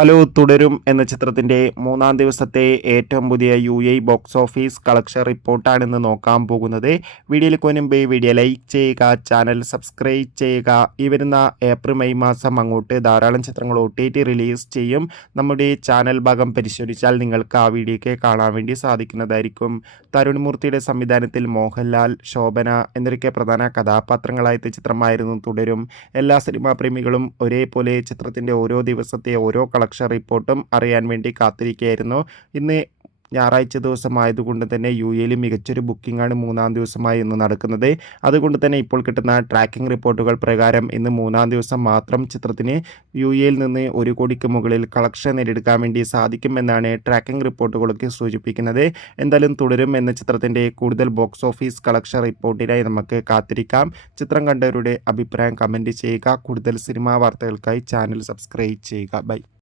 Hello തുടരും എന്ന ചിത്രത്തിന്റെ മൂന്നാം ദിവസത്തെ ഏറ്റവും പുതിയ UAE ബോക്സ് ഓഫീസ് കളക്ഷൻ റിപ്പോർട്ടാണ് ഇന്ന് നോക്കാൻ പോകുന്നത്. വീഡിയോയിൽ മുൻപ് വീഡിയോ ലൈക്ക് ചെയ്യുക, ചാനൽ സബ്സ്ക്രൈബ് ചെയ്യുക. ഈ വരുന്ന ഏപ്രിൽ മെയ് മാസം അങ്ങോട്ട് ധാരാളം ചിത്രങ്ങൾ OTT റിലീസ് ചെയ്യും. നമ്മുടെ ചാനൽ ഭാഗം പരിശോധിച്ചാൽ നിങ്ങൾക്ക് ആ വീഡിയോയ്ക്ക് കാണാൻ വേണ്ടി സാധിക്കുന്നതായിരിക്കും. തരുൺമൂർത്തിയുടെ സംവിധാനത്തിൽ മോഹൻലാൽ, ശോഭന എന്നിവരൊക്കെ പ്രധാന കഥാപാത്രങ്ങളായ ചിത്രമായിരുന്നു തുടരും. എല്ലാ സിനിമാ പ്രേമികളും ഒരേപോലെ ചിത്രത്തിന്റെ ഓരോ ദിവസത്തെ ഓരോ കളക്ഷൻ റിപ്പോർട്ടും അറിയാൻ വേണ്ടി കാത്തിരിക്കുകയായിരുന്നു. ഇന്ന് ഞായറാഴ്ച ദിവസമായതുകൊണ്ട് തന്നെ UAEയിൽ മികച്ചൊരു ബുക്കിംഗാണ് മൂന്നാം ദിവസമായി ഇന്ന് നടക്കുന്നത്. അതുകൊണ്ട് തന്നെ ഇപ്പോൾ കിട്ടുന്ന ട്രാക്കിംഗ് റിപ്പോർട്ടുകൾ പ്രകാരം ഇന്ന് മൂന്നാം ദിവസം മാത്രം ചിത്രത്തിന് UAEയിൽ നിന്ന് 1 കോടിക്ക് മുകളിൽ കളക്ഷൻ നേടിയെടുക്കാൻ വേണ്ടി സാധിക്കുമെന്നാണ് ട്രാക്കിംഗ് റിപ്പോർട്ടുകളൊക്കെ സൂചിപ്പിക്കുന്നത്. എന്തായാലും തുടരും എന്ന ചിത്രത്തിൻ്റെ കൂടുതൽ ബോക്സ് ഓഫീസ് കളക്ഷൻ റിപ്പോർട്ടിനായി നമുക്ക് കാത്തിരിക്കാം. ചിത്രം കണ്ടവരുടെ അഭിപ്രായം കമൻറ്റ് ചെയ്യുക. കൂടുതൽ സിനിമാ വാർത്തകൾക്കായി ചാനൽ സബ്സ്ക്രൈബ് ചെയ്യുക. ബൈ.